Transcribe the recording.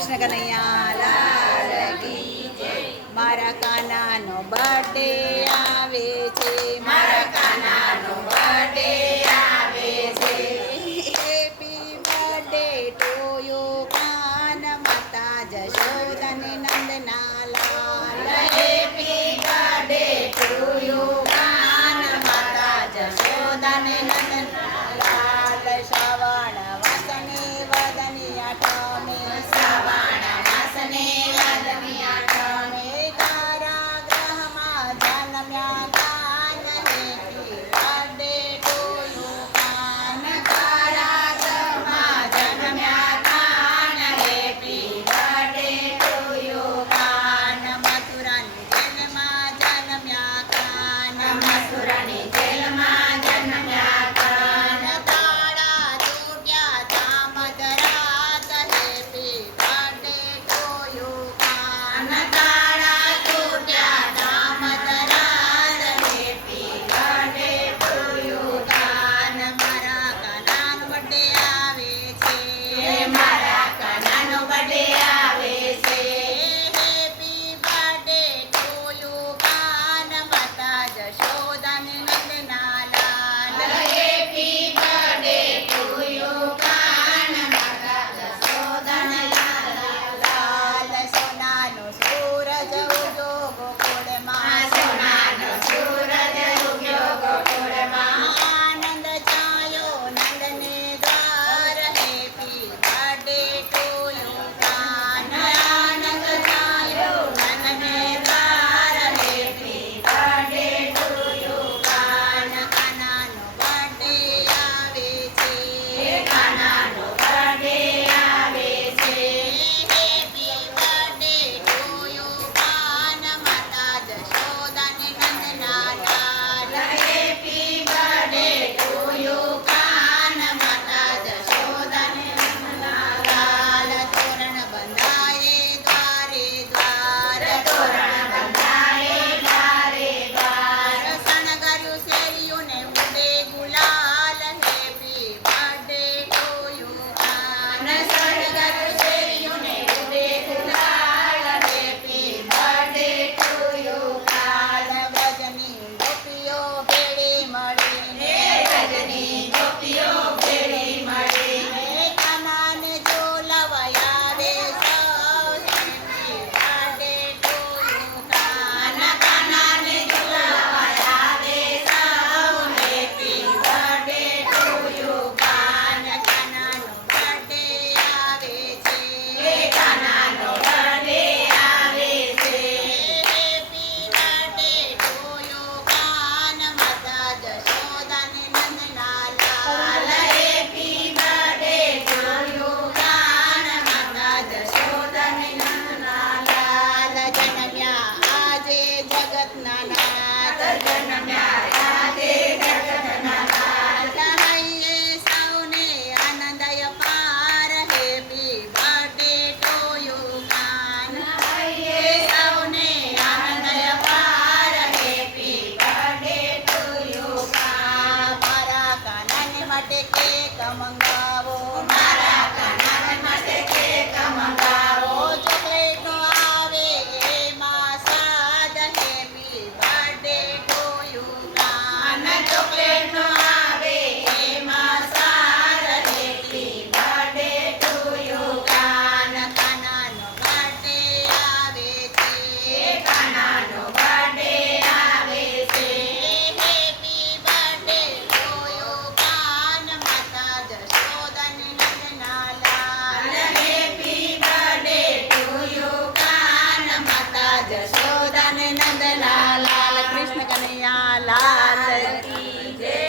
કૃષ્ણ કનૈયા લાલ મારા કાનાનો બર્થડે આવે છે. મારા કાનાનો બર્થડે આવે છે. હેપી બર્થડે ટુ યુ કાન માતા જશોદન નંદના